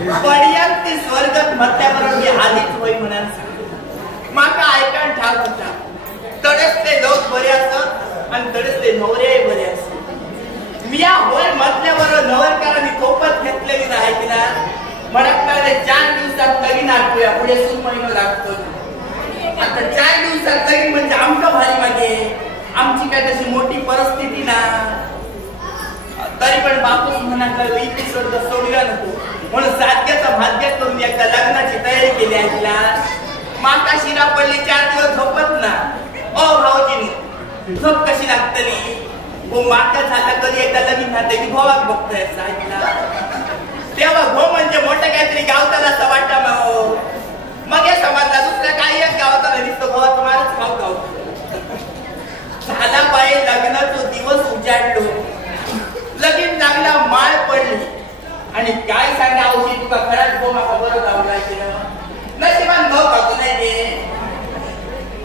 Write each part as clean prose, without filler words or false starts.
पडियात ती स्वर्गात म्हटल्याबरोबर मी आधीच होय म्हणान माका ऐकान ठाक होता. तडेच ते लोक बरे असत आणि तडेच ते नवरे बरे असत. मिया होय म्हटल्याबरोबर नवरकारांनी तोपत घेतलेली नाही तिला म्हणत लागले 4 दिवसात लगीन आटूया पुढे सून महिना लागतो. आता 4 दिवसात लगीन म्हणजे आमचं भारी मागे आमची काय तशी मोठी परिस्थिती ना. तरी पण बापूस म्हणत लागले एपिसोड सोडूया नको म्हणून साध्याचा भाग्य करून एकदा लग्नाची तयारी केली आहे तिला. माका शिरा पडली 4 दिवस झोपत ना. ओ भाऊजीनी झोप कशी लागतली हो माका झाला कधी एकदा लगीन झालं की भावाक बघतोय साईडला तेव्हा भो म्हणजे मोठं काहीतरी गावताला असं वाटतं मग हे समजला दुसऱ्या काही एक गावताला दिसतो भावा तुम्हालाच खाऊ गाव झाला पाहिजे. लग्नाचा दिवस उजाडलो लगीन लागला माळ पडली आणि काय सांगा औषधी तुका खरंच भो माका बरं गावला नशिबान भाऊ खातो नाही ते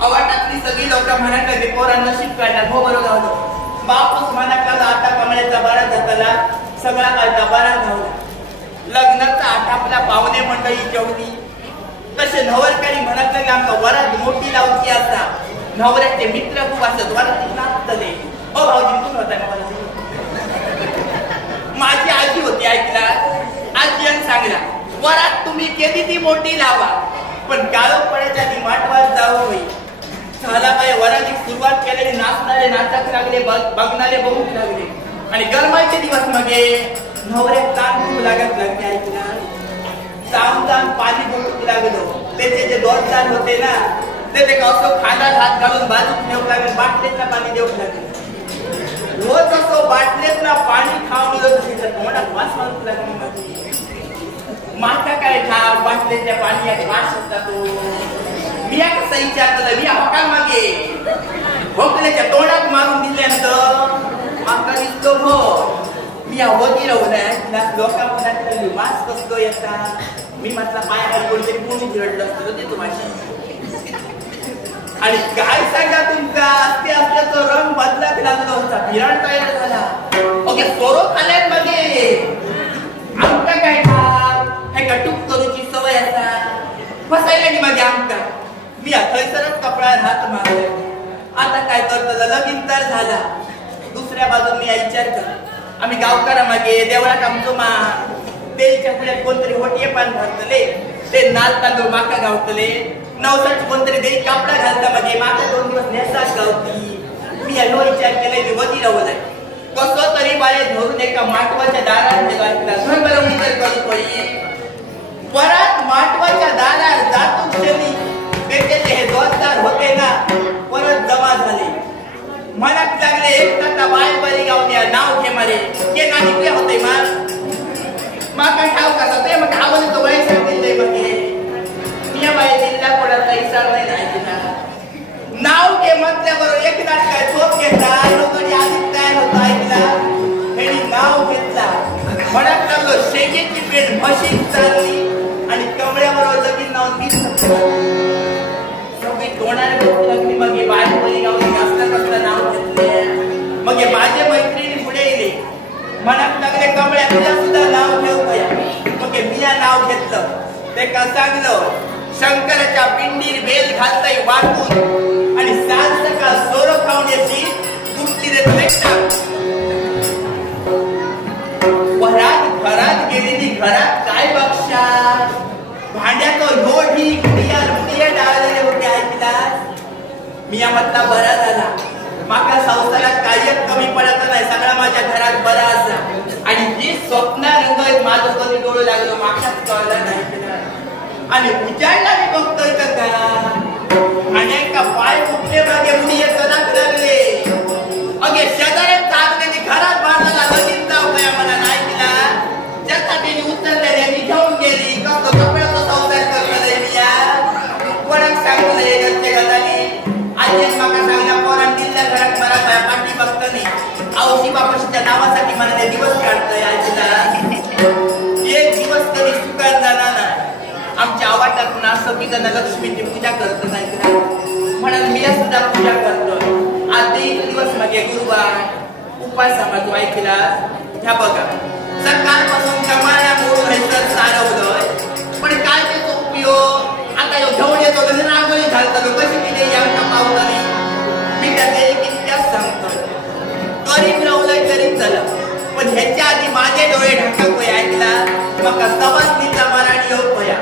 अवाटातली सगळी लोक म्हणत लागली पोरा नशीब काढणार हो बरं गावलो. बापूस म्हणत लागला आता कमळ्याचा बरा जाताला सगळा काढता बरा धावला. लग्नाचा आटापला पाहुणे मंडळी जेवली तसे नवरकारी म्हणत लागले आमका वरात मोठी लावची असा नवऱ्याचे मित्र खूप असत वरात नाचतले. हो भाऊजी तुम्ही होता का मला माझी आजी होती ऐकला. आजीने सांगला वरात तुम्ही केली ती मोठी लावा पण गाळोपड्याच्या आधी माटवात जाऊ होई. झाला पाहिजे वराची सुरुवात केलेली नाचणारे नाचक लागले बघणारे बघूक लागले आणि गरमाचे दिवस मगे नवऱ्यात ताण खूप लागत लागते ऐकला. ताम ताम पाणी बघूक लागलो त्याचे जे दोरदार होते ना ते कसं खांद्यात हात घालून बाजूक नेऊ लागले बाटलीतलं पाणी देऊ लागले. रोज असो बाटलीतला पाणी खाऊन तोंडात वास मारू लागली. माका काय ठाव बाटलीच्या पाण्यात वास होता तो मिया कसा विचारलं मिया हका मागे भोकल्याच्या तोंडात मारून दिल्यानंतर माका दिसतो हो मिया होती राहू नये लोकां मनात वास कसतो येतात. मी म्हटला पायावर कोणतरी कोणी रडलं असतं ते तुम्हाला आणि काय सांगा तुमचा असते असल्याचा रंग बदलाक लागला होता फिरण तयार झाला. ओके सोरो खाल्यात मागे आमका काय ठाव हे गटूक करूची सवय असा फसायला की मागे आमका मी थंयसरच कपड्यात हात मारले. आता काय करतो लगीन तर झाला. दुसऱ्या बाजून मी विचार कर आम्ही गावकारा मागे देवळात आमचो मा तेलच्या पुढ्यात कोणतरी होटिये पान भरतले ते नाल तांदूळ माका गावतले नवसाच कोणतरी देई कापडा घालता मागे माका 2 दिवस नेसाच गावती. मी यानो विचार केले की वती राहू जाय कसो तरी बाळे धरून एका माटवाच्या दारात घातला घर बरं विचार करू पडी. परत माटवाच्या दारात जातो क्षणी त्याचे हे दोस्तार होते ना परत जमा झाले. मनात लागले एक ताता बाय बरी गावण्या नाव घे मारे के ना निघले होते माका ठाव कसा ते मग आवड तो वय सांगितले मगे मिया बाई दिल्ला कोणाचा इशारा नाही दिला. नाव घे म्हटल्याबरोबर एक काय झोप घेतला लोकांनी आधी तयार होता ऐकला हेनी नाव घेतला म्हणत लागलो शेकेची पेट म्हशीत चालली आणि कमळ्याबरोबर लगीन नाव तीच सगळी तोंडाने बघू लागली. मग हे बाय बरी गावली कसलं कसलं नाव घेतले. मग हे माझे मैत्रिणी पुढे येले म्हणत लागले कमळ्या तुझ्या सुद्धा नाव घेऊ गया. मग मिया नाव घेतलं ते का सांगलं शंकराच्या पिंडीर बेल घालताय वाटून आणि साल सकाळ सोरो खाऊन याची गुप्ती देत वरात घरात गेलेली घरात काय बक्षा भांड्याचं लोढी गुडिया रुडिया डाळलेले होते ऐकला. मिया म्हटला बरा झाला माका संसारात काहीच कमी पडत नाही सगळा माझ्या घरात बरा असा आणि जी स्वप्न रंग माझं कधी डोळं लागलो माकाच कळलं नाही आणि उजाडला मी बघतोय का अनेक पाय फुटले मागे मुली कदाच लागले. अगे शेजाऱ्यात चाललेली घरात बांधला लगीन जाऊ काय मला नाही दिला ज्याचा त्यांनी उचललेली आणि घेऊन गेली कसं कपड्याचा संसार करता मिया कोणाक सांगू नये घरचे गदाली आजीच माका सांगला पोरान दिल्ल्या घरात मला पाठी बघत नाही औषधी बापाशीच्या नावासाठी मला ते दिवस काढतोय आजीला एक दिवस कधी सुखात जाणार नाही. आमच्या आवाटातून असं की त्यांना लक्ष्मीची पूजा करतो नाही म्हणून मी सुद्धा पूजा करतो. आज एक दिवस मागे गुरुवार उपास माझो ऐकला ह्या बघा सकाळपासून कमाण्या मोडून सारवलं ह्याच्या आधी माझे डोळे ढाकक होय ऐकला मका समजनीचा मराठी येऊ होया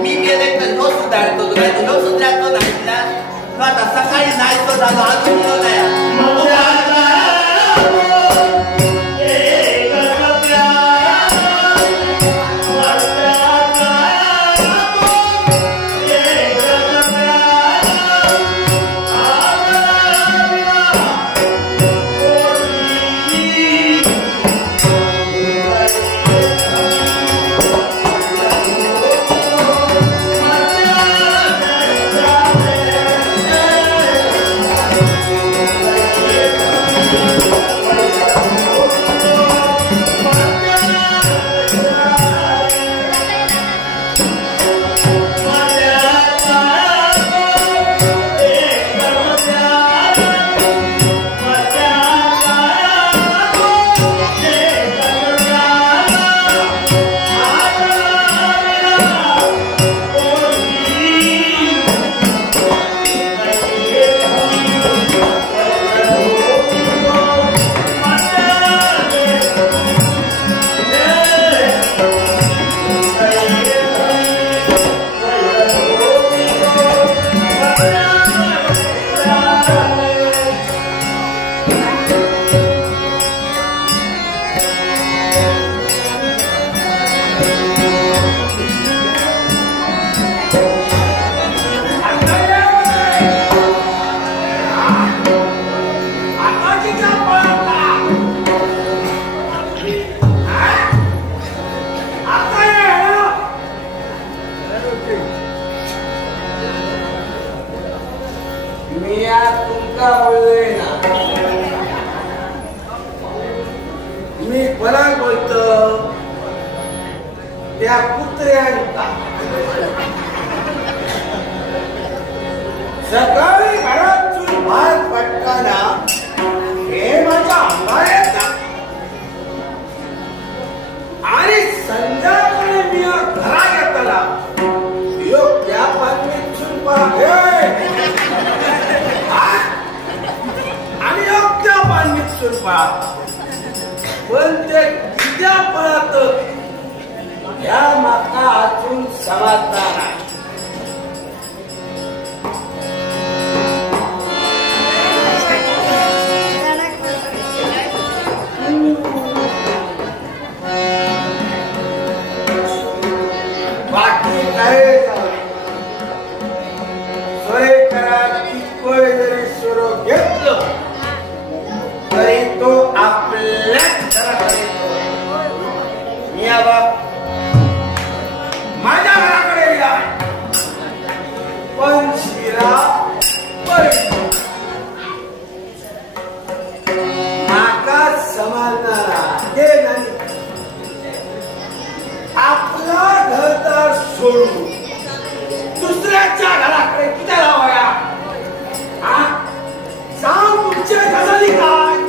मी गेले तर नो सुधारतो तुला नो सुधारतो ऐकला तो आता सकाळी जायचो झालो अजून येऊ नया सकाळी घरातून भात पडताना हे माझ्या अंगावर येतात आणि संध्याकाळी मी घरात येताना योग्य पाणीचून आणि योग्य पाणीचून पण ते कित्या पळत या माका हातून समाधान आहे माझ्या घराकडे या पण शिरा माका समाजणारा हे नाही आपला घरदार सोडून दुसऱ्याच्या घराकडे किती लावाया सांग तुमच्या गजाली काय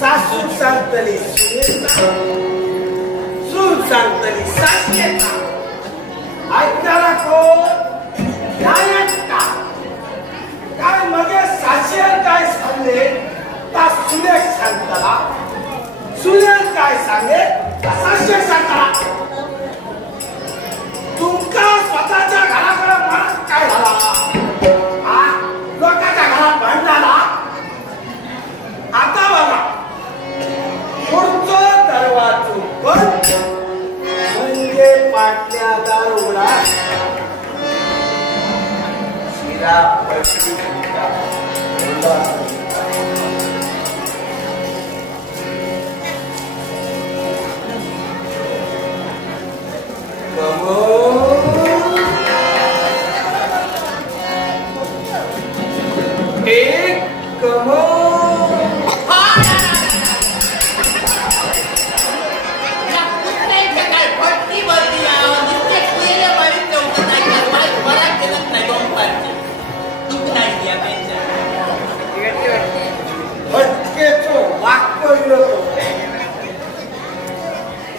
सासू सांगतली सून सांगतली सासरेचा ऐकणारा कोण ध्यानात काय मगे सासर काय सांगले त्या सुनेक सांगताला सुनेक काय सांगे सासर सांगताला तुमका स्वतःच्या घराकडे मनात काय झाला लोकांच्या घरात भांडणारा आता बघा पुढचा दरवाजा बंद म्हणजे पाटल्या दार उघडा शिरा पडली एक कमो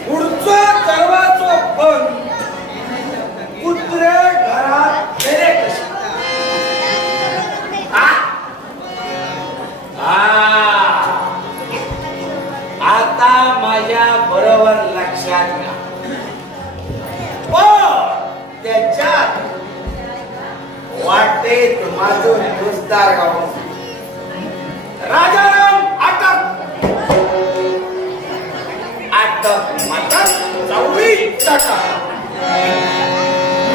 पुढचा दरवाजा बंद कुत्रे घरात गेले कसे लक्षात घ्या. त्याच्यात वाटे माझं दोस्तार गाव राजाराम अटक अटक मटक चवळी चटक.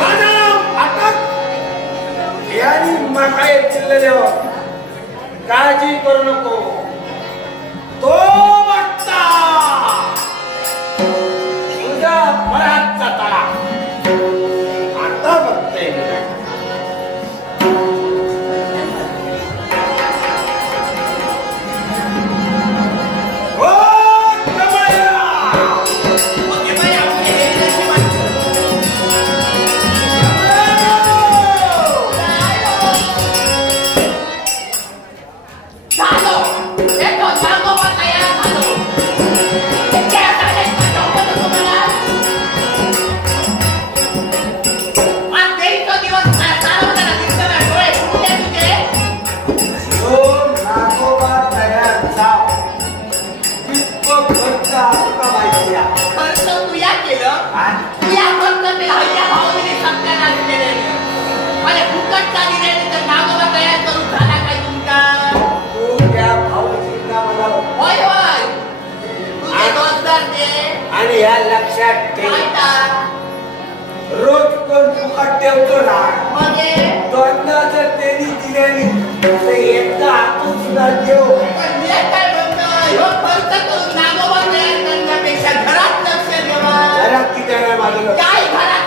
राजाराम अटक यांनी मकाय चिल्लेल्यावर काळजी करू नको. तो बघता तुझ्या फळाचा तळा आता बघते. आणि या लक्षात ठेव रोज कोण फुकट ठेवतो ना दोनदा जर त्यांनी दिलेली तर एकदा आपण सुद्धा देऊ. घरात लक्ष देवा. घरात किती आहे माझं काय घरात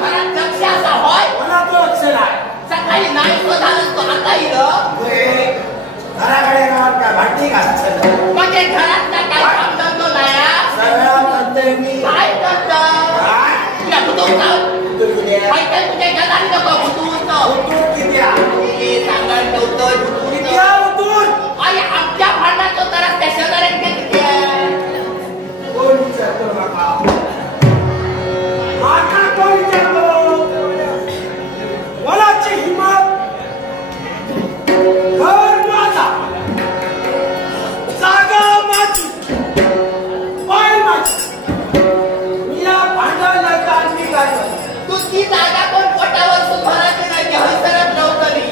घरात लक्ष असा होय. मला तो लक्ष नाही. सकाळी नाही तो झालं तो आता इथं घराकडे काय भांडी घालत म्हणजे घरात काय काम करतो नाही. सगळं करतोय मी. काय करतो तुला कुठून तुझ्या घरात नको कुठून किती सांगायला आणि आमच्या भांडणात तो तर त्या शेजाऱ्यांच्या किती आहे. कोण विचारतो बाबा माका कोण विचारतो. कोणाची हिंमत घर माझा जागा माझी पाय माझी मी या भांडणाला काढली काढलं. तुझी जागा कोण पोटावर सुधारायची नाही हसरत नव्हतं मी.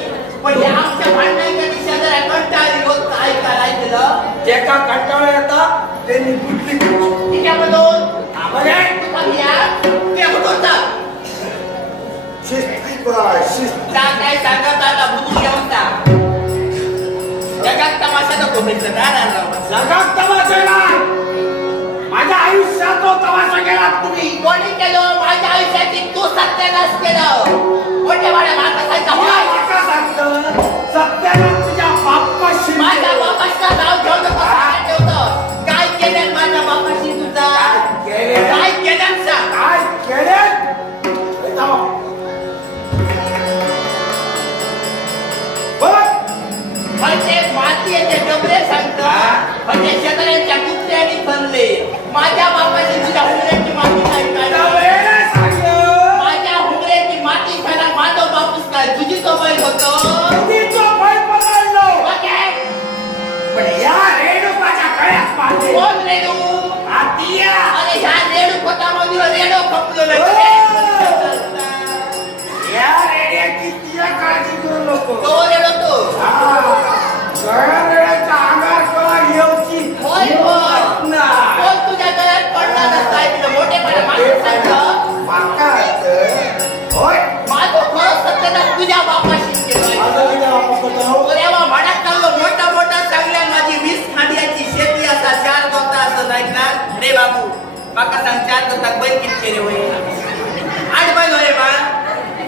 पण या आमच्या भांडणाच्या शेजाऱ्या कंटाळी होत काय करायचं. एका कंटाळा येतात त्यांनी बुद्धी तिच्यामधून काय सांगत आता बुद्धी घेऊन जगात तमाशा नको भेटलं जगात तमाशा नाही. माझ्या आयुष्यात तो तमाशा केला तुम्ही. कोणी केलं माझ्या आयुष्याची तू सत्यानाश केलं. मोठ्या वाड्या माणसाचा सांगतं सत्यानाश तुझ्या बाप्पाशी. माझ्या बापाचं नाव घेऊन ठेवतं. काय केलं माझ्या बापाशी तुझा काय केलं सांग. काय केले म्हणजे मातीचे डबरे सांगतात. म्हणजे शेतकऱ्यांच्या कुत्र्यांनी बनले. माझ्या बापाची तुझ्या हुंगऱ्याची माती नाही काय. माझ्या हुंगऱ्याची माती खायला माझं बापूस काय तुझी तो बैल होतो. पण या रेणुकाच्या गळ्यात माझे कोण रेणू. अरे ह्या रेणू पोटामध्ये रेणू खपलो या रेड्याची तिला काळजी करू नको. तो रेणू तो गळ्याच्या अंगार कळा येऊची होय होय. कोण तुझ्या गळ्यात पडला नसता तुला मोठेपणा माणूस सांगतं. माका होय माझं खरं सत्यानाश तुझ्या बापाशी केलं. म्हणत चाललो मोठा मोठा सांगल्या माझी 20 खांड्याची शेती असा 4 गोता असं नाही ना रे बाबू. माका सांग 4 गोता बैल किती केले होय. 8 बैल होय बा.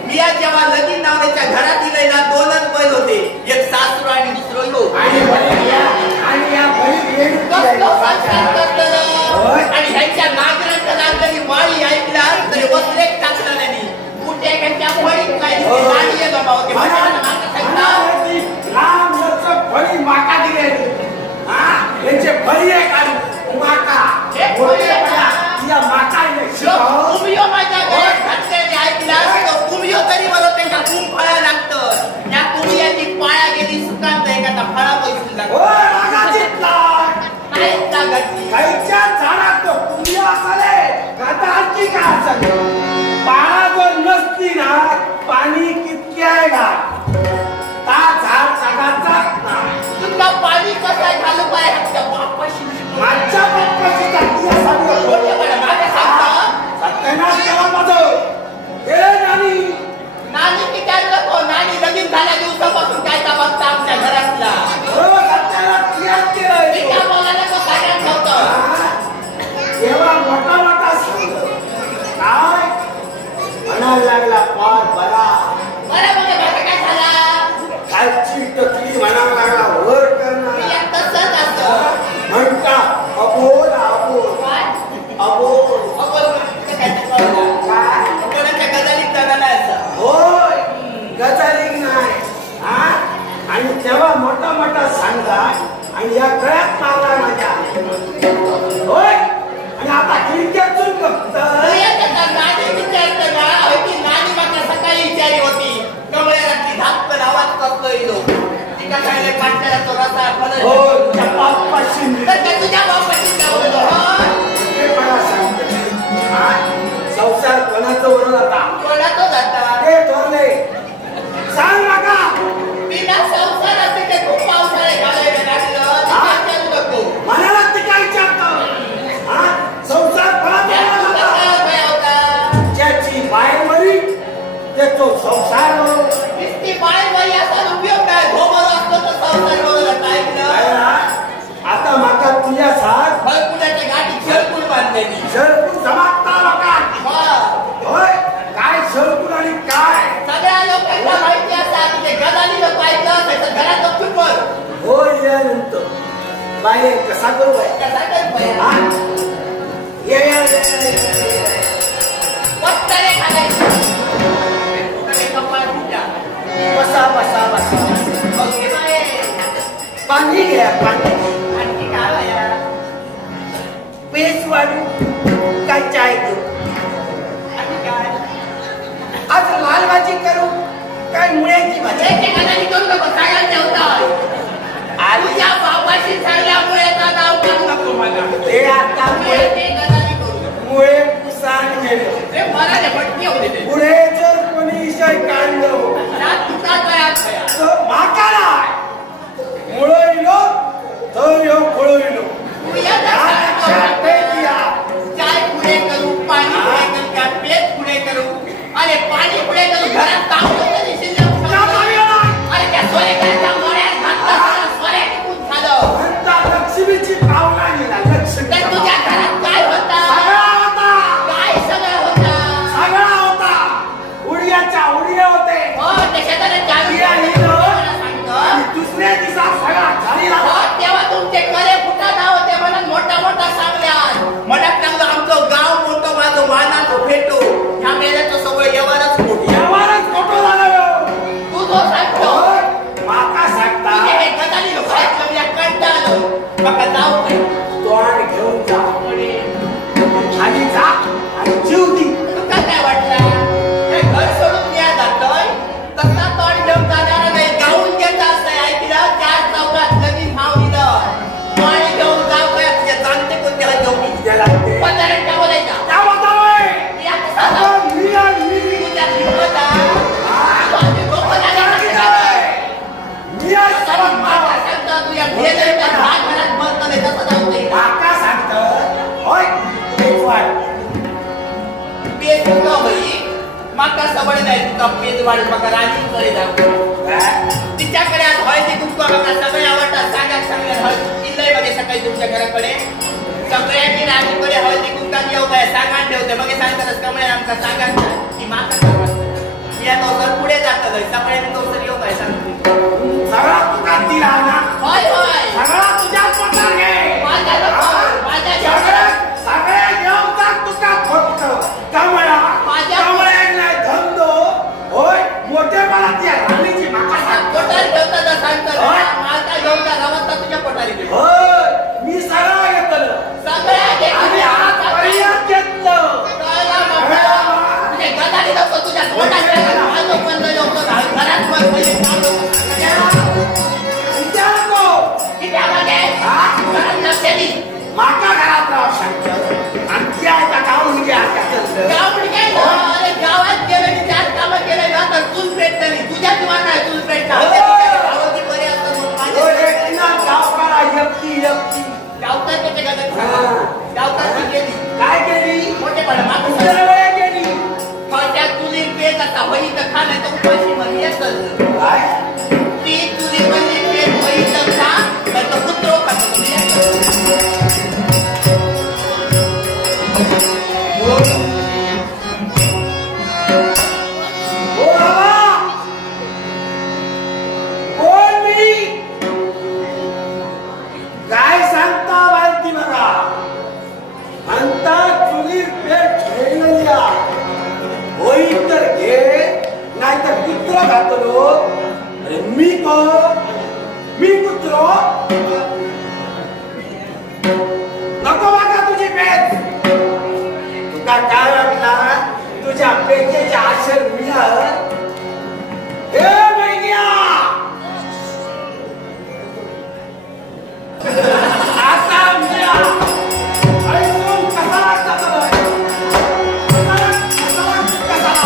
मी जेव्हा लगीन नावाच्या घरात दिलंय ना 2च बैल होते. एक सासरू आणि दुसरं यो. आणि ह्यांच्या नागरांच्या लागलेली माळी ऐकला तरी वसलेक टाकला नाही. कुठे त्यांच्या फळीत काय गाडी आहे बाबा होते. फळी माका दिले. त्यांचे फळी आहे काढू माका माका माझ्या घरात घातलेली ऐकला कुमियो तरी मला त्यांच्या खूप फळा लागतं. त्या कुमियाची पाया गेली सुकांत एखादा फळा पैसे लागतो. झाडात काय घाल ता झाड सगळ्याचा नाही तुमका पाणी कसं घालू पाय हत्या बापाशी माझ्या बाप्पाची टाकी असावी बोलते मला माझ्या सांगता सत्यानाश केला माझं हे नानी नानी की काय नको नानी लगीन झाल्या दिवसापासून काय का बघता आमच्या घरातला बरोबर सत्याला क्लिअर केलं मी काय बोलायला तो कार्यात नव्हतं तेव्हा मोठा मोठा सांग काय म्हणायला लागला पार बरा बरं बघ माझं काय झाला खालची टकली म्हणायला लागला वर करणार मी तसंच असतं म्हणता अबोल अबोल काय अबोल अबोल काय काय कोणाच्या गजालीत जाणार नाही असं होय गजालिंग नाही हा आणि तेव्हा मोठा मोठा सांगा आणि या गळ्यात मारला माझ्या होय आणि आता खिडक्यातून बघतोय नानी विचारतं ना होती नानी माका सकाळी विचारी होती कमळ्याची धाकपण आवाज करतो इलो ती का सांगले पाटल्याला तो रसा फळ हो त्या बाप्पाशी तर ते तुझ्या बापाची जाऊ हे मला सांगतो हा संसार कोणाचं वरून आता कोणा तो जाता ते ठरले सांग नका बिना संसाराचे ते खूप पावसाळे घालायला लागलं विचारू नको मनाला ते काय विचारतं हा संसार कोणाचा वरून आता ज्याची बाय मरी त्याचो संसार नुसती बाळबाई असा उपयोग काय धोबळ असतो तर संसार बरोबर ऐकलं आता माका तुझ्या साथ फळकुल्याच्या गाठी खेळकून बांधलेली शरकून समाप्ता लोकात होय काय शरकून आणि काय सगळ्या लोकांना माहिती असतात की ते गदाली लोक ऐकलं असायचं घरात चुकवर होय यानंतर बाय कसा करू बाय कसा कर भया हा? ये पत्तरे खालायचे कुठे कपाळ फुटा बसा बसा बसा ओके बाय पाणी घ्या पाणी आणखी काय भया पेस वाढू काय चाय घेऊ आणखी काय आज लाल भाजी करू काय मुळ्याची भाजी याची गदाली करू नको सांगायला ठेवता तुझ्या बापाशी सांगल्यामुळे तर नाव करू नको मला ते आता ते गदाली करू मुळे पुसान गेले ते मला ते भटकी होते ते पुढे जर कोणी विषय काढलो ना तुझा तयार भया तर माका नाही मुळो इलो तर यो खोळो इलो तू या चाय पुढे करू पाणी पुढे करू का पेट पुढे करू अरे पाणी पुढे करू घरात तांबूळ तरी शिल्लक अरे त्या सोरेकरांच्या मळ्यात घातलं सोरे टिकून झालं म्हणता लक्ष्मीची पावला गेला लक्ष्मी तर तुझ्या घरात काय होता सगळा होता काय सगळं होता सगळा होता उडियाच्या उडिया होते हो ते शेताला उडिया जाऊ लिहिलं सांगतो आणि दुसऱ्या दिवसा सगळा झाली हो, तेव्हा तुमचे करे फुटा नाव होते म्हणून मोठा मोठा सांगल्यात म्हणत लागलं आमचं गाव मोठं माझं वाहनाचं भेटो ह्या मेल्याचं सगळं व्यवहारच मोठी यावरच फोटो झाला तू जो सांगतो माका सांगता हे गदाली लोक ऐकलं म्हणजे कंटाळलं मका जाऊ काय तोंड घेऊन जा आणि जा आणि जीव दी तुका काय वाटलं हे घर सोडून द्या जातोय तसा तोंड घेऊन जाणार नाही गाऊन घेत असतंय ऐकलं चार चौकात लगीन भाव दिलं पाणी घेऊन जाऊ काय तुझ्या जाणते कोणत्या घेऊन त्याला ते पंधरा बोलायचा त्या वातावरण या कसा जाऊ? मी आणि मी तुझ्या हिंमत आहे? तुझे डोकं लागलं का काय? मी आज तरी सर्वात माता सांगतं तुझ्या भेलेच्या भाग घरात मरतं नाही, तसं जाऊ दे. माका सांगतं होय तेच वाट पेज तुका होई, माका सवय नाही तुका पेज वाढून माका राजी कडे जाऊ. तिच्याकडे आज हळदी कुंकू माका सगळे आवडतात. सांगात सांगल्यात हळदी इल्लय बघे सकाळी तुमच्या घराकडे. सगळ्यांनी राणीकडे हळदी कुंकात येऊ काय सांगान ठेवते. मग सांगतातच कमळे आमका सांगान की माका सांगत. मी आता सर पुढे जातात सगळ्यांनी तो सर येऊ काय सांगते. सगळा तुका दिला ना होय होय सगळा तुझ्या पोटात घे माझ्या नको, माझ्या सगळे जेवणात. सगळे घेऊन जा तुका फक्त कमळा माझ्या- कमळ्याक नाही धंदो होय मोठेपणा त्या राणीची माका सांगतो पोटात ठेवता तर सांगतो होय. माझा घेऊन जा रवता तुझ्या पोटारी घेऊन. होय मी सगळं घेतलं सगळ्या आणि घेतल्या. आजपर्यंत घेतलं कळलं म्हटलं. तुझे गदारी लोक तुझ्या पोटात ठेवतात. माझं बंद लोक घरात मग पहिले काम लोकं. उद्या नको किती आवाज आहे? घरात नसेली. माका घरात राव शंकर आणि त्या एका गावून घ्या त्याचं गावात गेलं. अरे गावात गेलं की चार कामं केलं ना तर तूच भेटत नाही. काय सांगता वालती बघा म्हणता चुलीत पेट खेळलेल्या होई तर घे नाही तर कुत्र घातलो. अरे मी कोण? मी कुत्रो? नको बघा तुझी पेट. तुका काय वाटला तुझ्या पेटेच्या आशेर मिळाल? हे मैया आता मिळा. ऐकून कसा वाटता तुला? कसा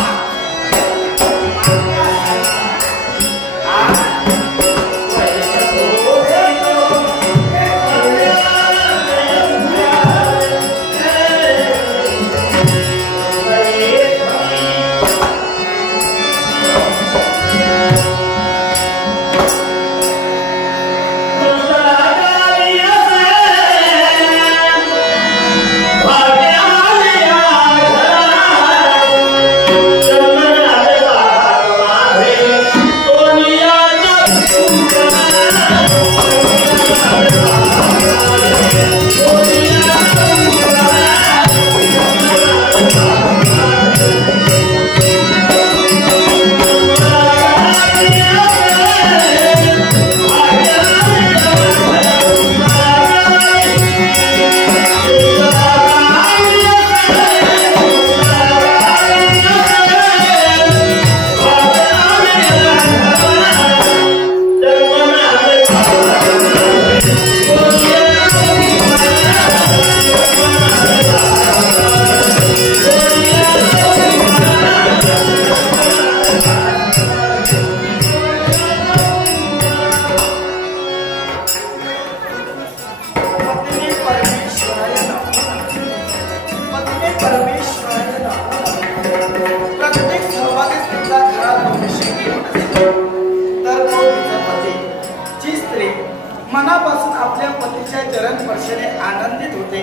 मनापासून आपल्या पतीच्या चरण स्पर्शाने आनंदित होते.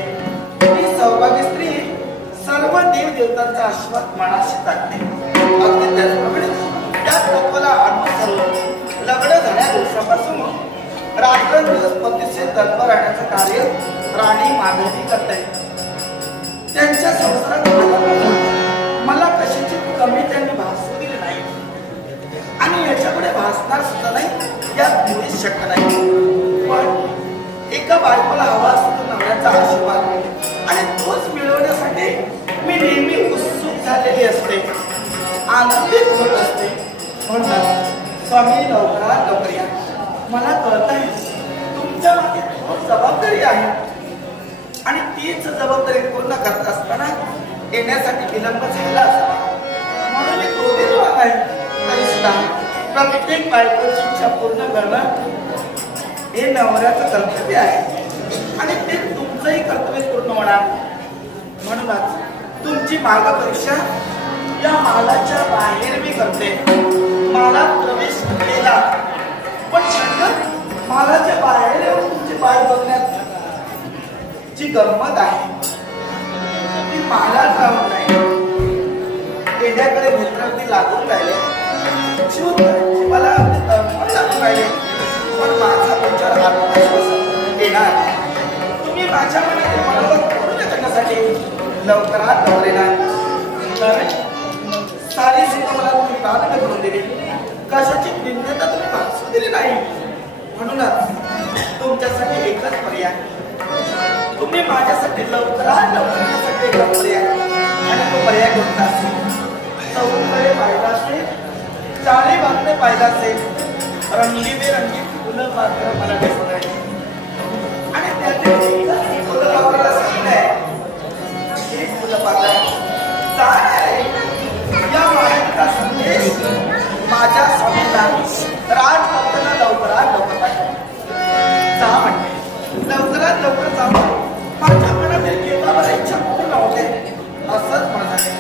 ही सौभाग्य स्त्री सर्व देव देवतांचा आशीर्वाद मनाशी टाकते. अगदी त्याचप्रमाणे त्या लोकाला अनुसरून लग्न झाल्या दिवसापासून रात्रंदिवस पतीचे तत्पर राहण्याचं कार्य राणी माधवी करते. त्यांच्या संसारात मला कशाची कमी त्यांनी भासू दिली नाही आणि याच्यापुढे भासणार सुद्धा नाही यात मुळीच शक्य नाही. पण एका बायकोला हवा असतो नवऱ्याचा आशीर्वाद आणि तोच मिळवण्यासाठी मी नेहमी उत्सुक झालेली असते, आनंदित होत असते. म्हणतात स्वामी लवकरात लवकर या. मला कळत आहे तुमच्या मागे खूप जबाबदारी आहे आणि तीच जबाबदारी पूर्ण करत असताना येण्यासाठी विलंब झाला असावा म्हणून मी क्रोधित होत आहे. तरी सुद्धा प्रत्येक बायकोची इच्छा पूर्ण करणं हे नवऱ्याचं कर्तव्य आहे आणि ते तुमचंही कर्तव्य पूर्ण होणार. म्हणूनच तुमची मार्गपरीक्षा या महालाच्या बाहेर मी करते. महालात प्रवेश केला पण महालाच्या बाहेर येऊन तुमची पाय बघण्यात जी गंमत आहे ती महालात राहून नाही. येण्याकडे मित्रांनी लागून राहिले, मला लागून राहिले. पण माझा विचार आत्मविश्वास येणार. तुम्ही माझ्या मनाला पूर्ण करण्यासाठी लवकरात लवकर येणार. सारी सीमा मला तुम्ही प्राप्त करून दिली, कशाची भिन्नता तुम्ही भासू दिली नाही. म्हणूनच तुमच्यासाठी एकच पर्याय, तुम्ही माझ्यासाठी लवकरात लवकर येण्यासाठी एकच पर्याय आणि तो पर्याय कोणता असेल? चौकडे पाहिला असेल, चारी बांधणे पाहिला असेल, रंगीबेरंगी फुलं पात्र मला दिसत आहे आणि त्यातील फुलं पात्राला सांगताय हे फुलं पात्र या माहितीचा संदेश माझ्या स्वामीला राजभक्ताला लवकरात लवकर पाहिजे. जा म्हणते लवकरात लवकर जा. माझ्या मनातील केव्हा मला इच्छा पूर्ण होते असंच म्हणाले.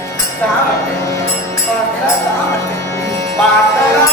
जा म्हणते पात्रा, जा म्हणते पात्रा.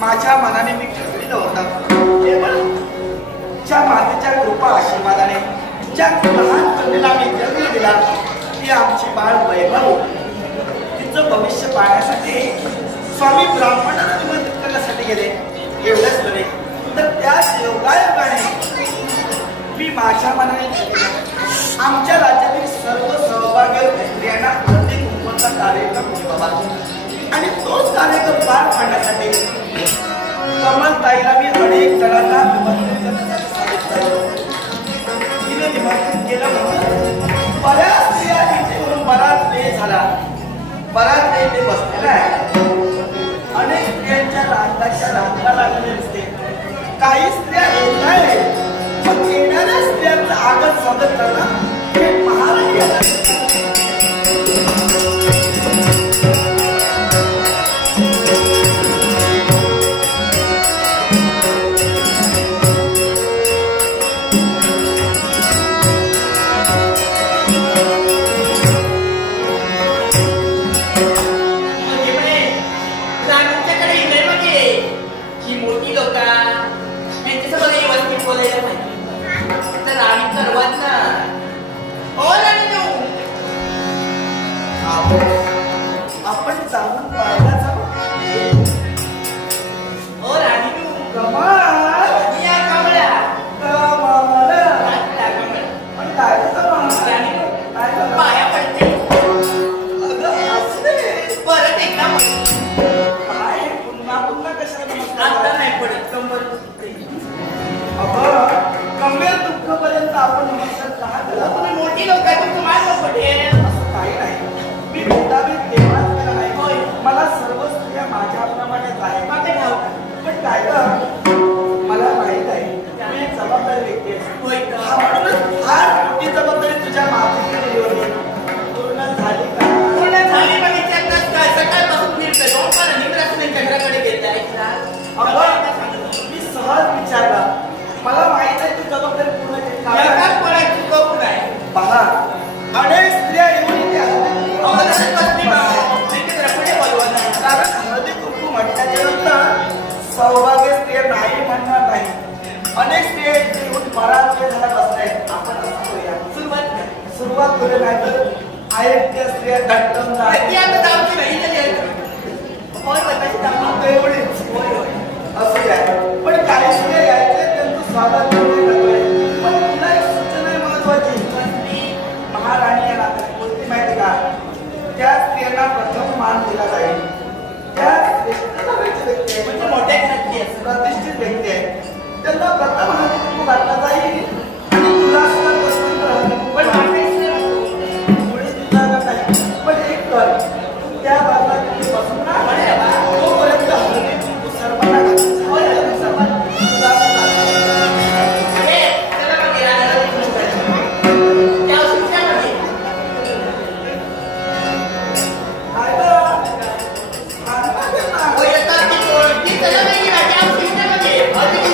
माझ्या मनाने मी ठरविलं होतं केवळ ज्या मातेच्या कृपा आशीर्वादाने ज्या लहान कन्येला मी जन्म दिला ती आमची बाळ वैभव तिचं भविष्य पाहण्यासाठी स्वामी ब्राह्मणाला निमंत्रित करण्यासाठी गेले. एवढंच नव्हे तर त्या योगायोगाने मी माझ्या मनाने आमच्या राज्यातील सर्व सहभागी स्त्रियांना हळदी कुंकवाचा कार्यक्रम ठेवावा आणि तोच कार्यक्रम पार पाडण्यासाठी कमलताईला मी अनेक जणांना निमंत्रित करण्यासाठी सांगितलं. तिने निमंत्रित केलं म्हणून बऱ्याच स्त्रिया तिथेवरून बराच वेळ झाला. बराच वेळ ते बसलेला आहे. अनेक स्त्रियांच्या रांगा लागलेले दिसते. काही स्त्रिया येत आहेत पण येणाऱ्या स्त्रियांचं आगत स्वागत करणं हे महाराष्ट्र आपण जाऊन पाहायला जाऊ. ओ राणी तू कमाल या कमळा कमाल कमळ पण काय राणी काय पाया पडते. अगं असते परत एकदा काय पुन्हा पुन्हा कशाला आता नाही पडत कंबर दुखते. अगं गंभीर दुःखापर्यंत आपण नमस्कार का केला? तुम्ही मोठी लोक आहे तुमचं मान पडेल. असं काही नाही. मी भेटावे तेव्हाच केलं नाही. होय. मला सर्व स्त्रिया माझ्याप्रमाणेच आहे. माते भाऊ पण काय गं, मला माहित आहे मी एक जबाबदारी व्यक्ती आहे. होय का? म्हणूनच फार मोठी जबाबदारी तुझ्या मातेकडे दिली होती. पूर्ण झाली का? पूर्ण झाली पण विचारतात काय सकाळपासून फिरतोय. दोन पार निमरात नाही चंद्राकडे गेलाय. मी सहज विचारला. मला माहित आहे तू जबाबदारी पूर्ण केली. एकाच पडायची चुकवू नाही. पहा अनेक स्त्रिया येऊन इथे आल्या. कारण हळदी कुंकू म्हटल्याच्या नंतर सौभाग्य स्त्रिया नाही म्हणणार नाही. अनेक स्त्रिया इथे येऊन बराच वेळ झाला बसल्या आहेत. आपण असं करूया, सुरुवात करूया. नाही तर आयोग्य स्त्रिया दट्टून ती आता जाऊची नाही एवढीच पहिल्यांदा प्रथम हळदी कुंकू घातला जाईल आणि तुला सुद्धा तोपर्यंत हळदी कुंकू पण घातलं. मागायचं मुळी दिसणार नाही. पण एक कर, तू त्या बाजूला तिथे बसून ना, तोपर्यंत हळदी कुंकू सर्वांना घालायचं. सर्वांना तुला सुद्धा. चला मग गेला त्या शिक्षणामध्ये काय गं? सांग ना ते ना. येतात ती चला मग गेला त्या शिक्षणामध्ये अधिक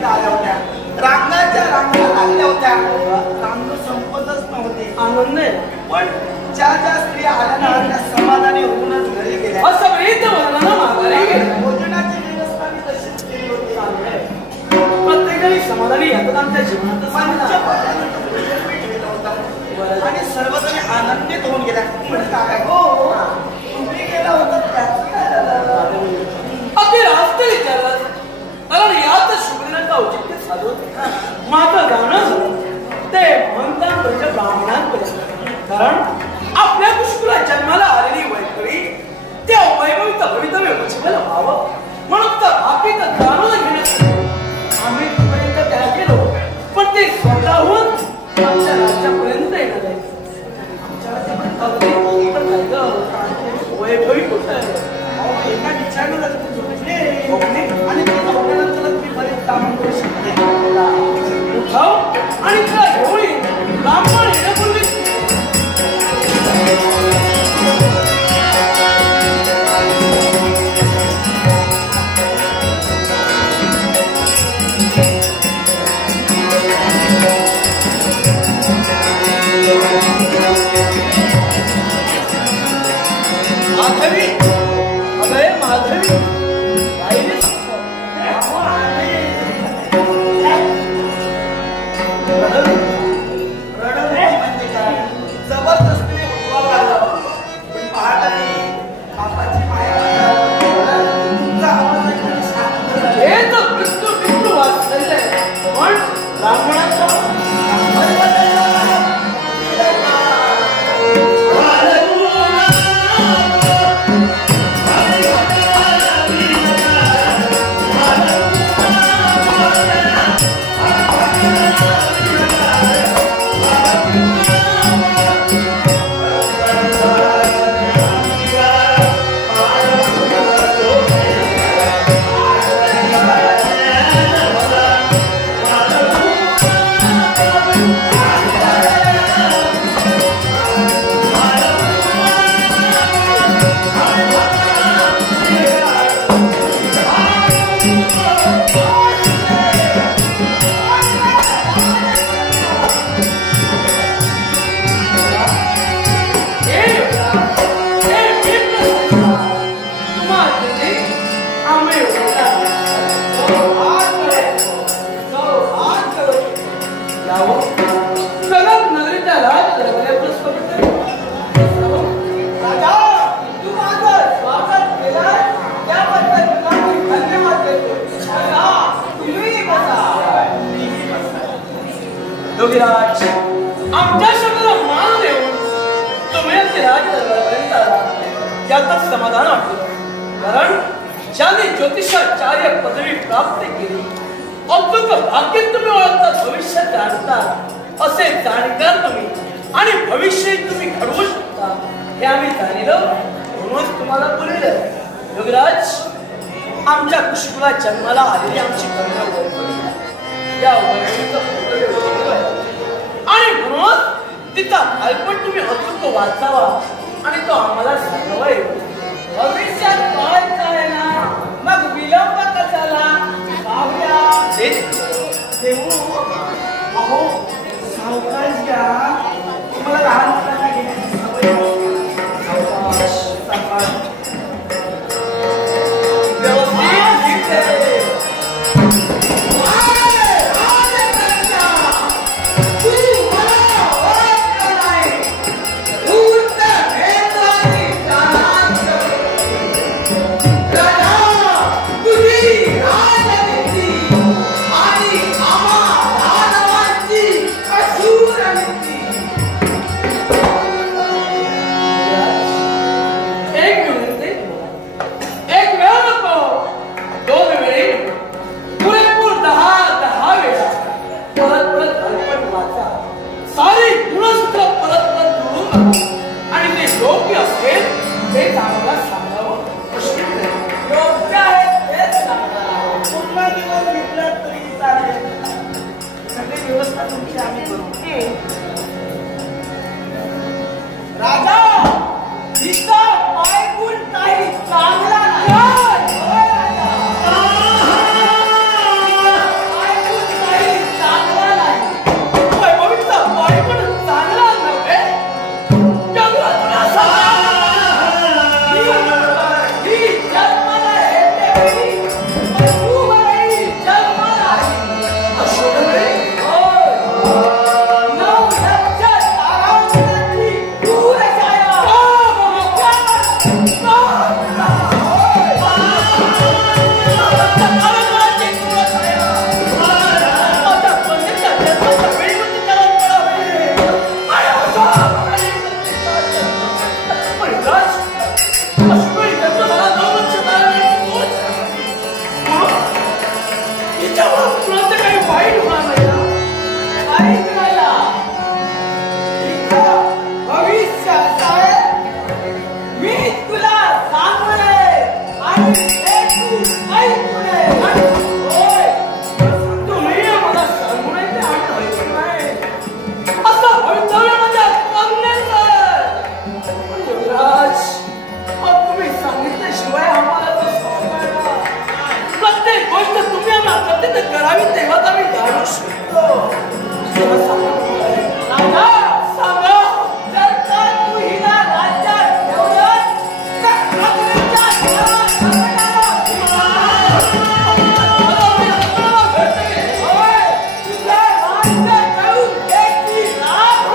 इथं आल्या होत्या. रांगाच्या रांगा लागल्या होत्या. रांग संपतच नव्हते. आनंद आहे. पण ज्या ज्या स्त्री आल्या ना त्या समाधानी होऊनच घरी गेल्या. असं वेळीच म्हणा ना माघारी गेल्या. भोजनाची व्यवस्था मी तशीच केली होती. प्रत्येकाने समाधानी येतात आमच्या जीवनात आणि सर्वजण आनंदित होऊन गेल्या. म्हणजे काय हो तुम्ही गेला होता त्याचं काय झालं? अगदी रास्त विचारलं. कारण यात शुभदिनाचं औचित्य साधून माझं जाणं झालं ते महंतांपर्यंत ब्राह्मणांपर्यंत. कारण आपल्या पुष्कळा जन्माला आलेली वैखरी त्या वैभवीचं भवितव्य उज्ज्वल व्हावं म्हणून तर बाकीचं जाणून घेण्यासाठी आम्ही तिथपर्यंत त्या गेलो. पण ते स्वतःहून आमच्या राज्यापर्यंत येणार आहे. आमच्या राज्यापर्यंत अगदी पण काय गं वैभवी कुठं आहे? एका विचारलं आणि ते झोपल्यानंतर मी बरेच काम करू शकते. उठाव आणि तुला घेऊन ये. ब्राह्मण येण्यापूर्वी माधवी अगं माधवी जबरदस्तीने उठवावं लागलं. पण पहाटे बापाची माया तुमचा आवाज ऐकून शांत झाले. हे तर पितृ वाचलेलं आहे. पण ब्राह्मणाचा योगीराज आमच्या शब्दाला मान देऊन तुम्ही अगदी राजदरबारापर्यंत आला त्यातच समाधान वाटलं. कारण ज्याने ज्योतिषाचार्य पदवी प्राप्त केली अद्भुत भाग्य तुम्ही ओळखता भविष्य जाणता असे जाणकार तुम्ही आणि भविष्य तुम्ही घडवू शकता हे आम्ही जाणलं म्हणूनच तुम्हाला बोललेलं. योगीराज आमच्या कुशकुला जन्माला आलेली आमची कर्म या आणि म्हणून तिचा अल्पट तुम्ही अचूक वाचावा आणि तो आम्हाला सांगावा. भविष्यात पाहायचं आहे ना मग विलंब कशाला? देऊ अहो सावकाश घ्या. तुम्हाला लहान मुलांना घेण्याची सवय ऐक राजा, भविष्य आहे मी तुला सांगणे आणि ते तू ऐकणे. होय, तुम्ही मला सांगणे ते आठवायचे नाही असं भवितव्य माझ्या कन्याचं. युवराज, मग तुम्ही सांगितल्याशिवाय आम्हाला तर समजणार. प्रत्येक गोष्ट तुम्ही आम्हाला प्रत्येक करावी तेव्हाच आम्ही जाणू शकतो. तेव्हा सांगा राजा, सांगा, जर का तू हिला राज्यात ठेवलं तर अग्नीच्या घरात होय, तुझे राज्य करून देती राख.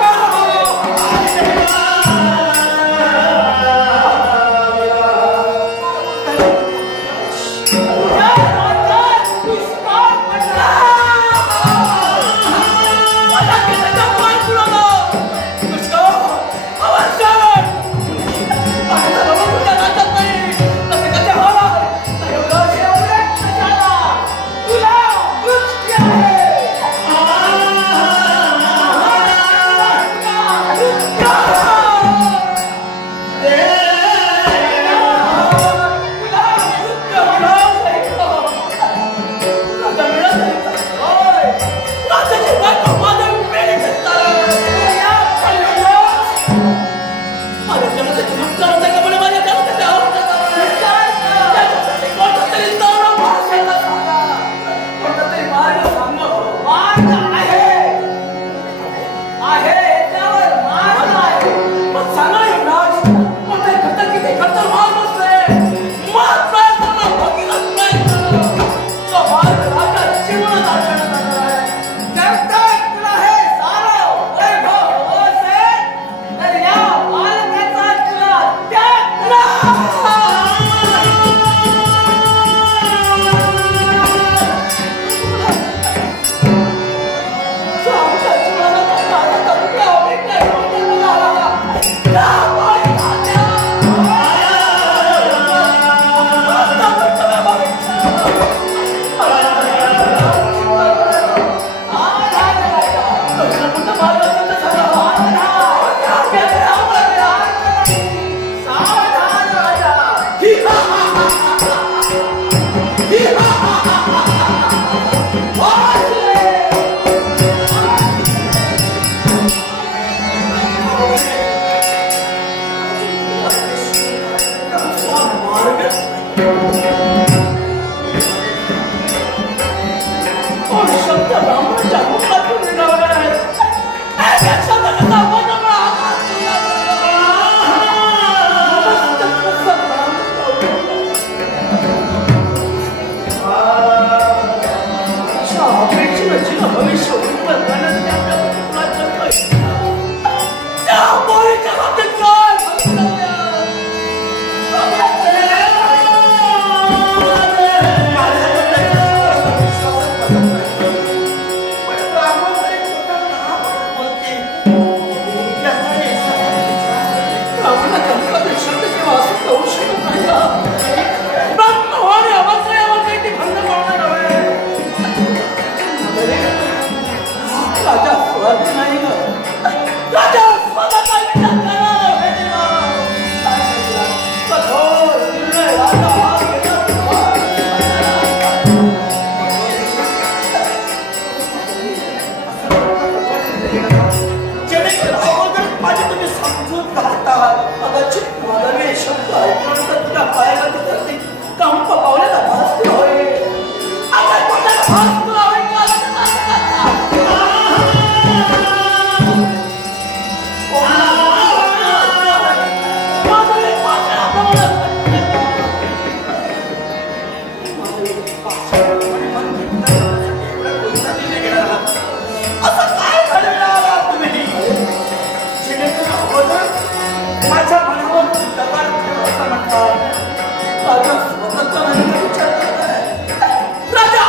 राजा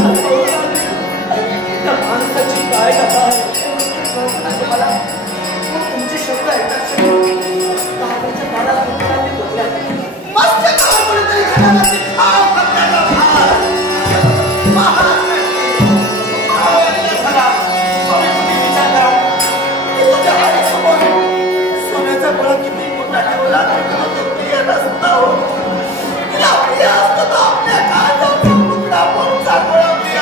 त्या माणसाची काय कथा आहे मला तुमचे शब्द ऐकतात मस्त कोणीतरी सोन्याचा गोळा किती मोठा ठेवला तो प्रिय नसतो तिला प्रिय असतो तो आपल्या काळजाचा तुकडा पण चांगला प्रिय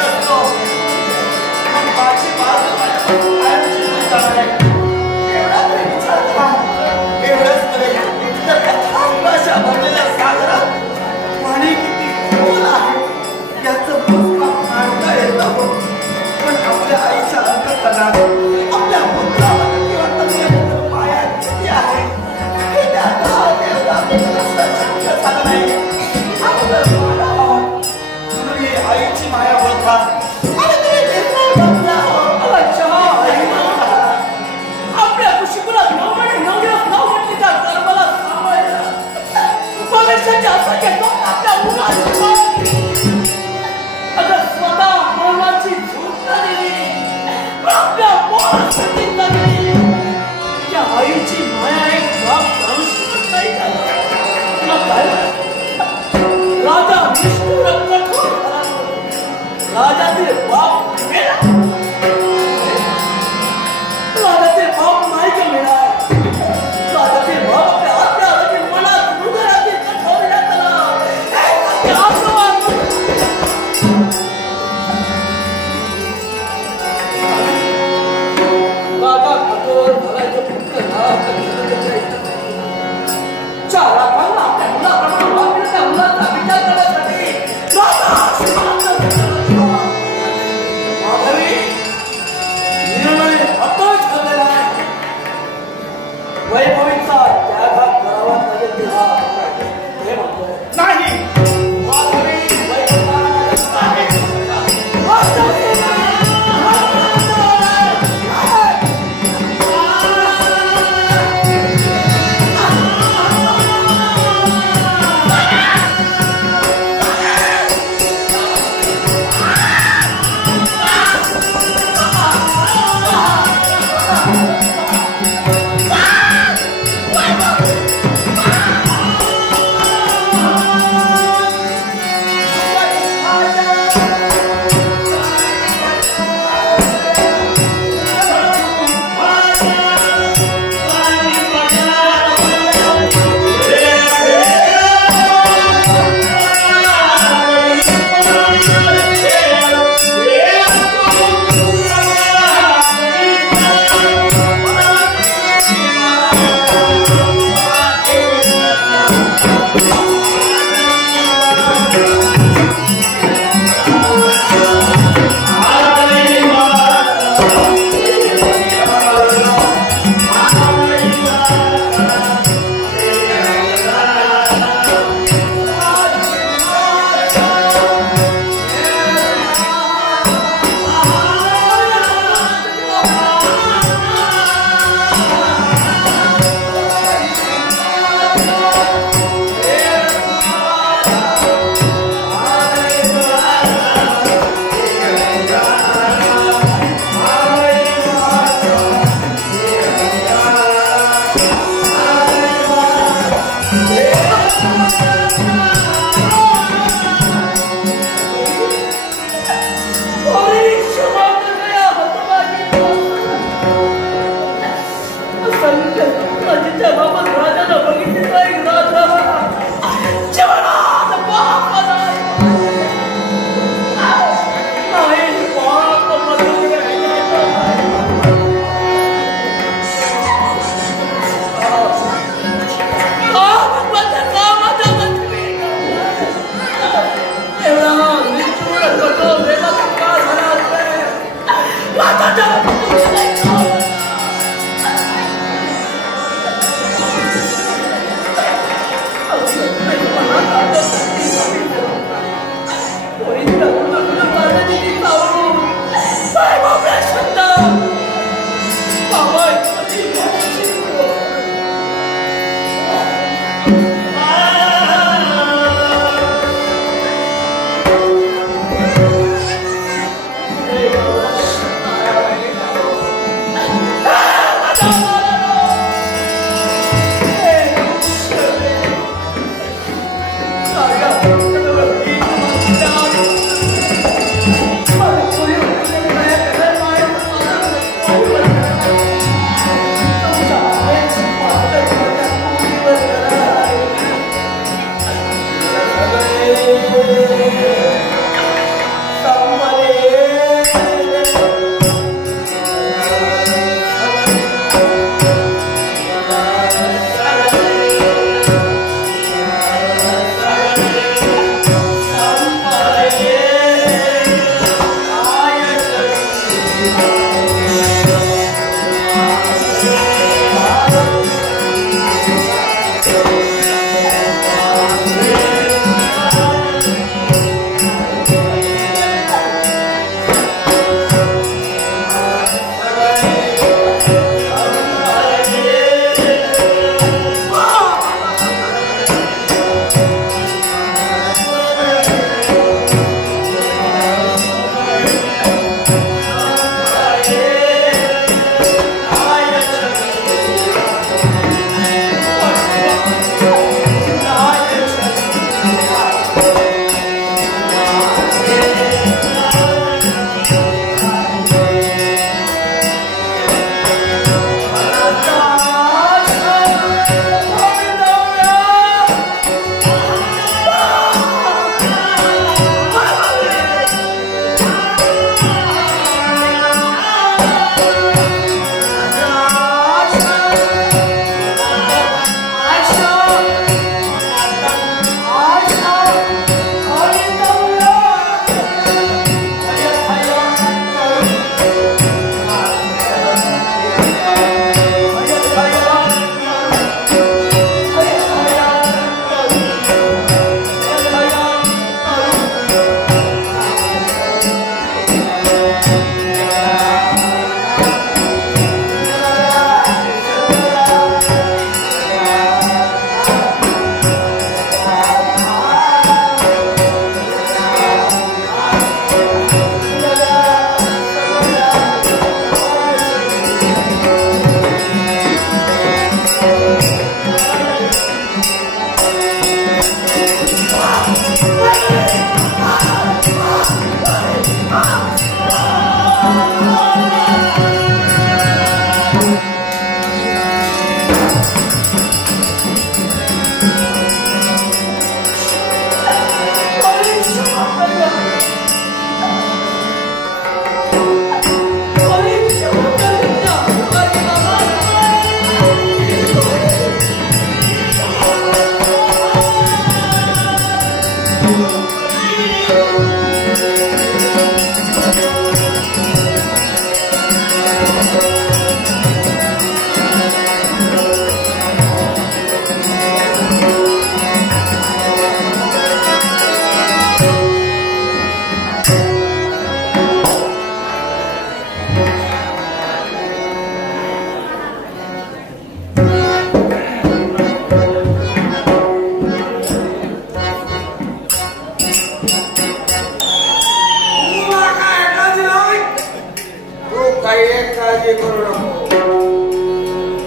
काळजी करू नको.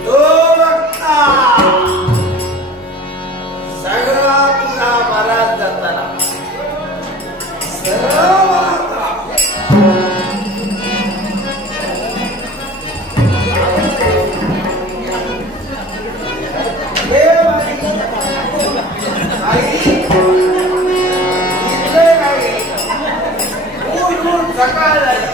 तो बघता सगळा तुझा महाराज जाताना सर्व सकाळ झाली.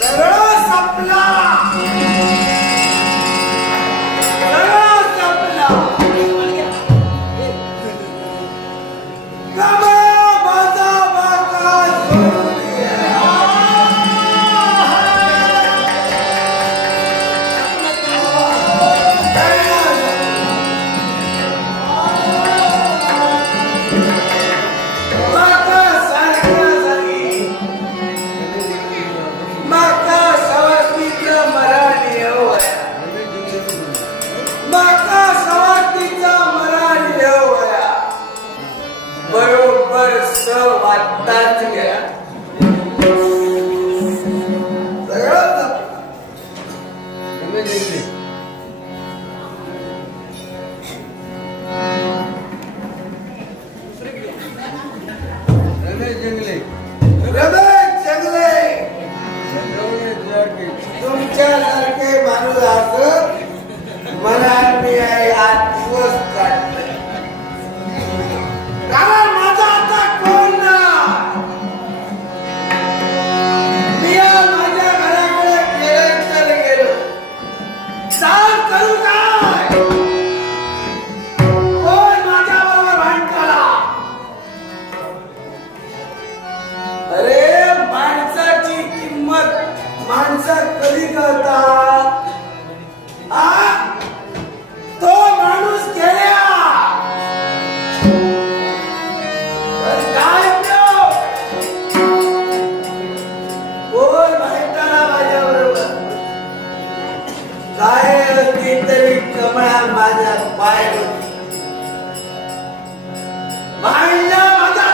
सरळ संपला. तुमच्यासारखे माणूस असं मला मी आज दिवस काढले. कारण माझा आता कोण नाही. मी माझ्या घराकडे गेल्यानंतर गेलो. चाल करू काय? कोण माझ्या बरोबर भांडला? अरे माणसाची किंमत माणसं कधी करतात? तो माणूस गेल्या काय कोण भांडताना माझ्या बरोबर काय असली तरी कमळा माझ्या पाय होती. भांडला माझा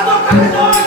तो भांडताना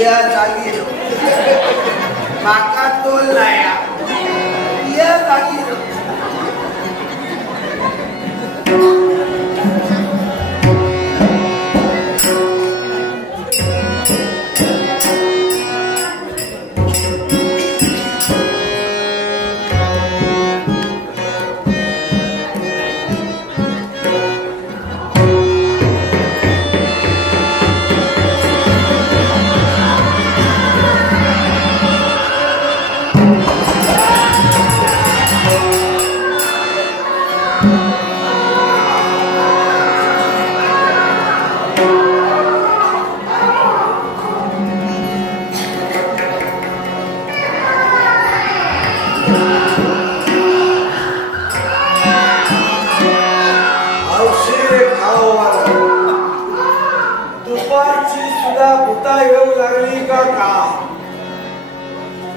या जागी माका तोल लाया या जागी भुता येऊ लागली का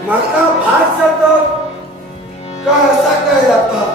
माका भास जातो का असा काय जातो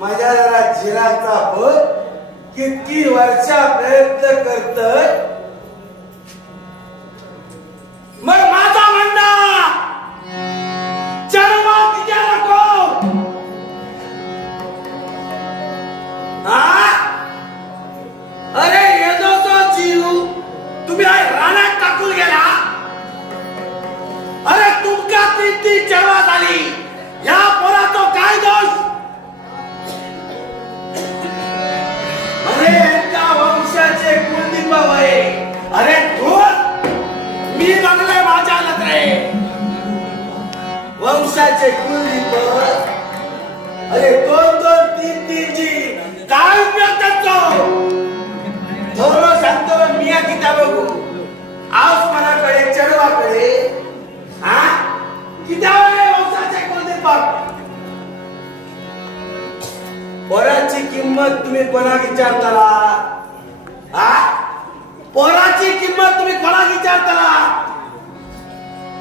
माझ्या जरा जिराचा बघ किती वर्षा प्रयत्न करतोय मग माझा म्हणणा चरवा किती नको अरे येतो तो जीव तुम्ही रानात टाकून गेला अरे तुमका ती चरवा झाली या पोराचा काय दोष अरे यांच्या वंशाचे कुलदीप वय अरे धूर मी बघले माझ्या नजरे वंशाचे कुलदीप अरे 2-2-3-3 जी काय उपयोग त्याचो थोडं सांगतो मिया किता बघू आज मनाकडे चढवाकडे हा किती वंशाचे कुलदीप पोराची किंमत तुम्ही कोणा विचारताला हा पोराची किंमत तुम्ही कोणा विचारताला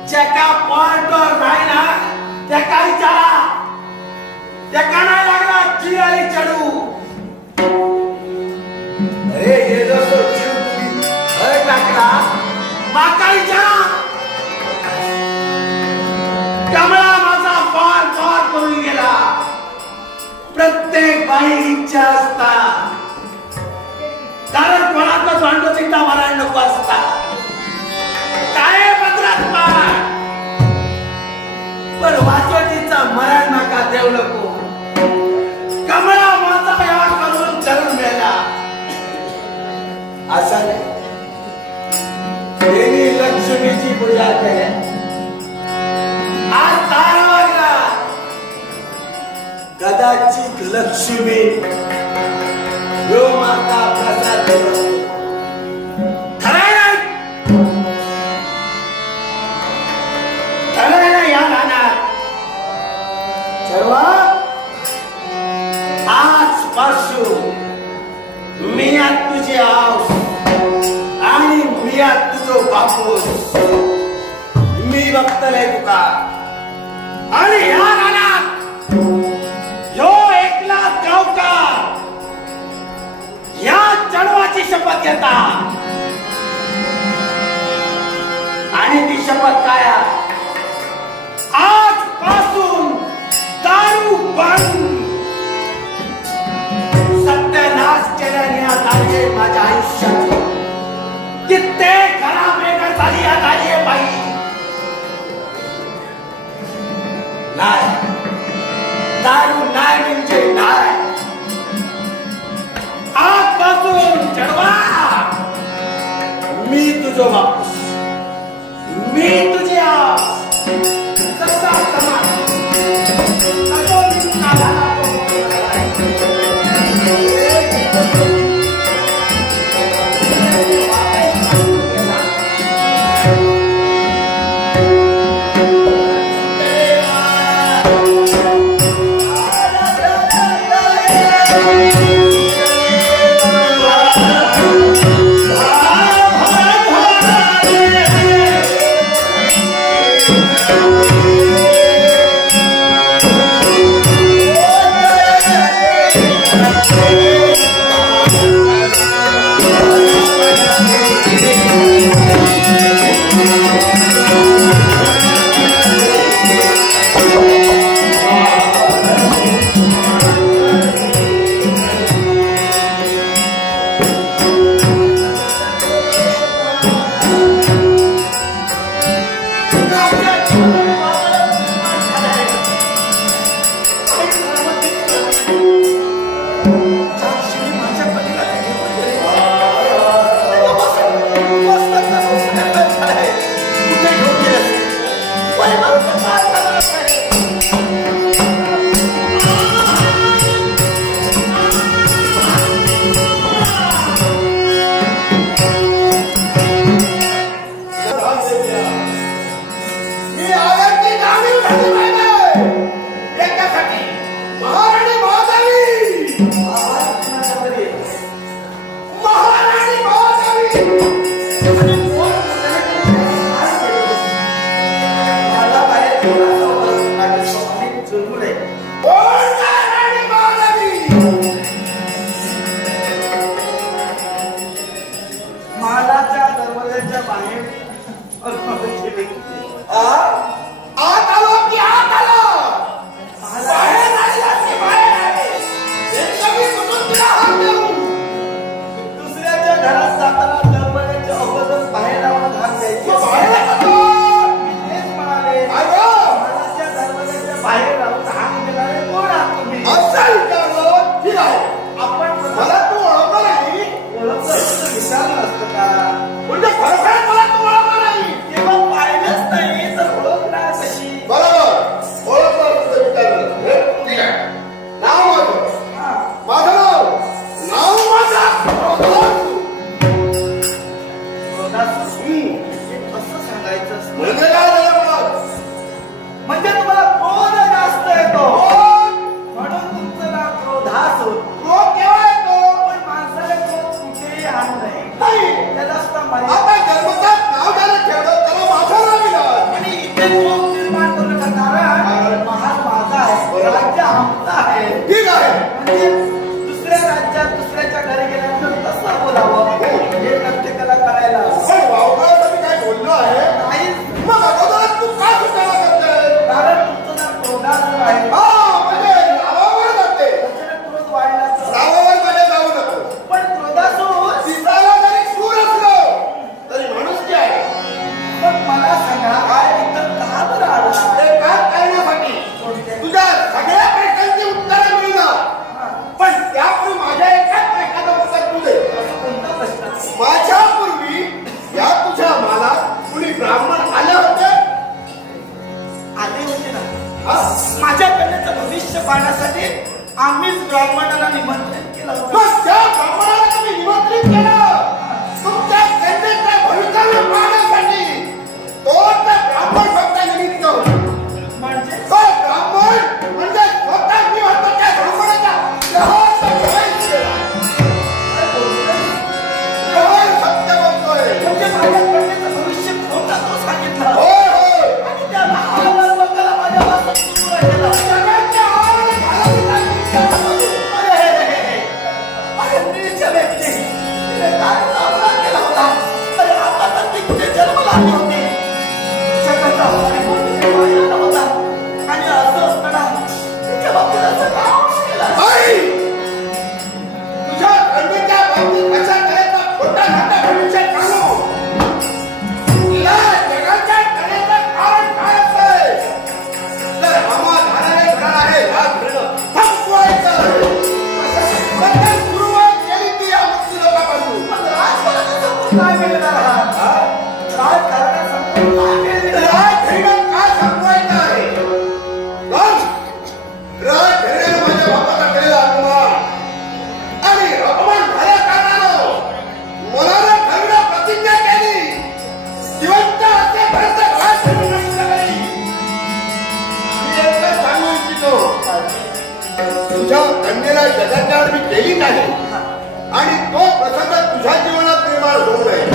ज्याका पॉइंटवर नाही ना त्याका विचारा त्याका नाही लागला चिराली चढू अरे हे जसो जीव तुम्ही अरे टाकला माका विचारा कमळा माझा पार पार करून गेला प्रत्येक बाई इच्छा असता कारण कोणाचा भांडो तिथं मरण नको असता काय पत्रात पण वाचवटीचा मरण नका देऊ नको कमळा माझा या करून करून गेला असं नाही देवी लक्ष्मीची पूजा केली आज तारा वागला कदाचित लक्ष्मी यो माता प्रसाद खरं या गाणार सर्व आजपासून मियात तुझे आऊस आणि मियात तुझो बापूस मी बघतलंय तुका आणि या गाण्यात यो एकला गावकार या चढवाची शपथ घेता आणि ती शपथ काय आजपासून दारू बंद सत्यानाश केल्याने माझ्या आयुष्यात कित्येक घरा वेगळ झाली आहे बाई नाही दारू नाही म्हणजे नाही आजपासून चढवा मी तुझो बापूस मी तुझे आस कसा समाज मला बाहेर माझे स्वप्निक चुरमुरे महालाच्या दरवाजाच्या बाहेर आत आलो की आत आलो बाहेर आला की बाहेर आले कमी कुठून तुला हात देऊ दुसऱ्याच्या घरात जाताना दरवाजाच्या अगोदर बाहेर लावून हात द्यायचे बाहेर आलो तेच म्हणाले महालाच्या दरवाजाच्या बाहेर लावून हात देणारे कोण आहात तुम्ही असं विचारलं ठीक आहे आपण मला तू ओळखलं नाही ओळखलं असतं विचारलं असतं का म्हणजे खरोखर मला तू ओळखलं नाही तेव्हा पाहिलंच नाही तर ओळखणार कशी बरोबर ओळखलं तुझं विचारलं ठीक आहे नाव माझं नाव माझं कसं सांगायचं असतं? म्हणजे काय झालं मला म्हणजे तुम्हाला क्रोध जास्त येतो म्हणून तुमचं नाव क्रोधासूर रोग केव्हा येतो पण माणसाला क्रोध कुठेही आणू नये नाही त्याला असता मर्यादा. आता जन्मतात नाव ज्याला ठेवलं त्याला माझं नाव दिलं आणि इथे क्रोध निर्माण करू नका कारण महाल माझा आहे राज्य आमचं आहे ठीक आहे म्हणजे दुसऱ्या राज्यात दुसऱ्याच्या घरी गेल्यानंतर कसं बोलावं हे प्रत्येकाला करायला हवं. पण वावगाव मी काय बोललो आहे नाही मग अगोदर तू का सुटायला करतोय कारण तुमचं नाव क्रोधासूर आहे हा म्हणजे नावावर जाते त्याच्याने क्रोध वाढला तर. नावावर मध्ये जाऊ नको पण क्रोधासूर दिसायला जरी क्रूर असलो तरी माणूस काय आहे पण मला सांगा काय इथं का बरं आला ते काम करण्यासाठी तुझ्या सगळ्या प्रश्नांची उत्तरं मिळणार पण त्यापूर्वी माझ्या एकाच प्रश्नाचं उत्तर तू दे कोणता प्रश्न माझ्यापूर्वी या तुझ्या मालात कुणी ब्राह्मण आले होते आले होते ना हा? माझ्या कन्याचं भविष्य पाहण्यासाठी आम्हीच ब्राह्मणाला निमंत्रित केलं होतं. मग त्या ब्राह्मणाला तुम्ही निमंत्रित केलं तुमच्या कन्येचं भवितव्य पाहण्यासाठी तो त्या ब्राह्मण फक्त निमित्त होता म्हणजे तो ब्राह्मण म्हणजे स्वतः मी होतो त्या ब्राह्मणाचा लहानसा प्रवेश केला. लहान सत्य बोलतोय म्हणजे माझ्या कन्याचं भविष्य खोटा तो सांगितलं होय होय आणि त्या लहान लोकांना माझ्या वासात सुरू केलं. जगाच्या आवाज घालवण्यासाठी अरे नीच व्यक्ती तिने काय सामना केला होता अरे आता तर ती कुठे जन्माला आली होती जगाचा अवतार म्हणून तिने वाहिला होता आणि असं असताना तिच्या बाबतीत असं का केलं आई! तुझ्या कन्येच्या बाबतीत अशा तऱ्हेचा खोटा नाटा भविष्य सांगू या जगाच्या कलेचं कारण काय असतंय तर आम्हा धाराने घडणार आहे हा घडणं थांबवायचं बद्दल सुरुवात केली ती या मुक्ती लोकांपासून पण राजकारणात काय मिळणार आहात राजकारणात संपूर्ण काय मिळणार राज घडणं का थांबवायचं आहे राज घडण्यानं माझ्या बापाचा केलेला अपमान आणि अपमान झाल्या कारणानं मनानं ठरवून प्रतिज्ञा केली जिवंत असेपर्यंत राज घडवून नष्ट करेन. मी एकच सांगू इच्छितो तुझ्या कन्येला जगाच्या आड मी केली नाही आणि तो प्रसंग तुझ्या जीवनात निर्माण होऊ नये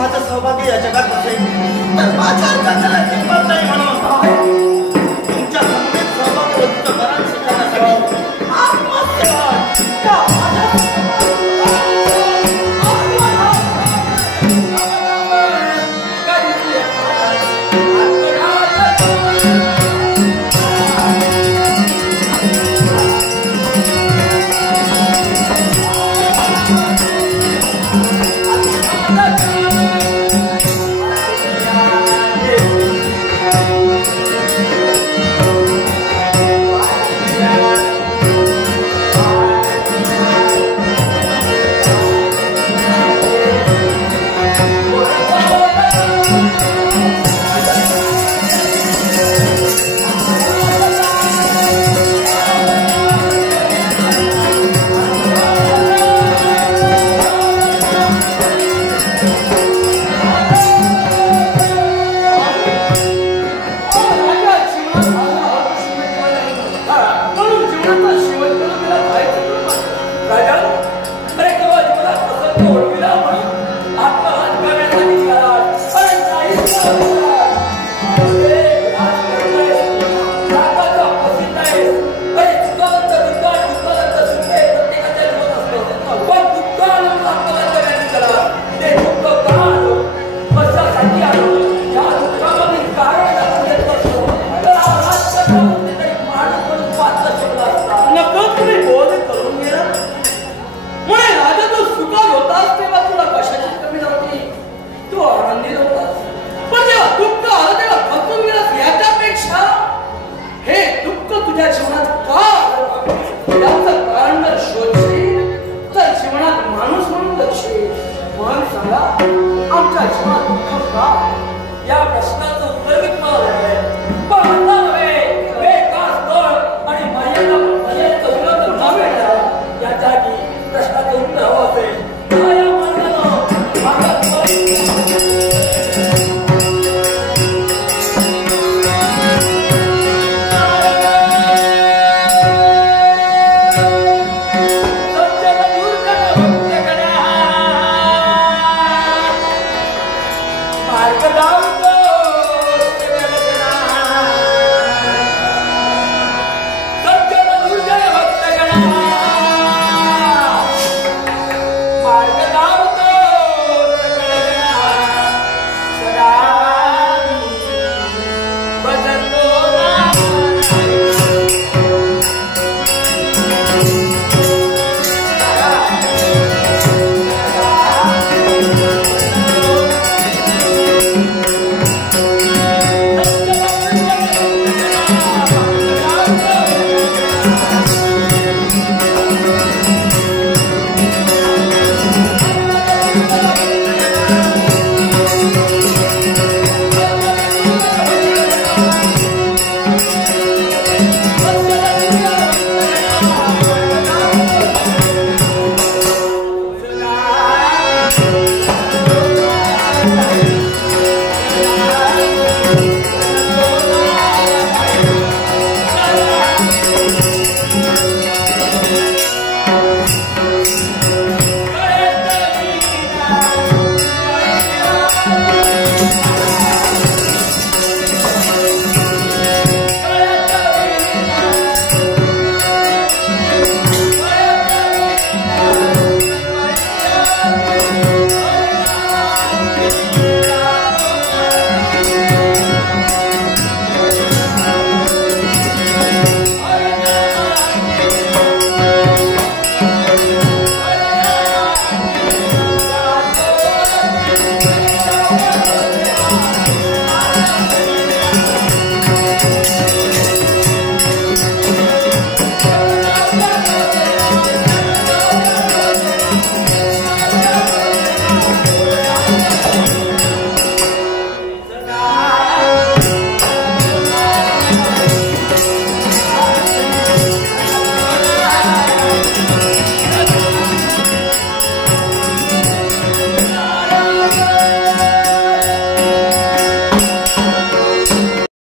माझं सौभाग्य या जगात नसेल तर माझ्या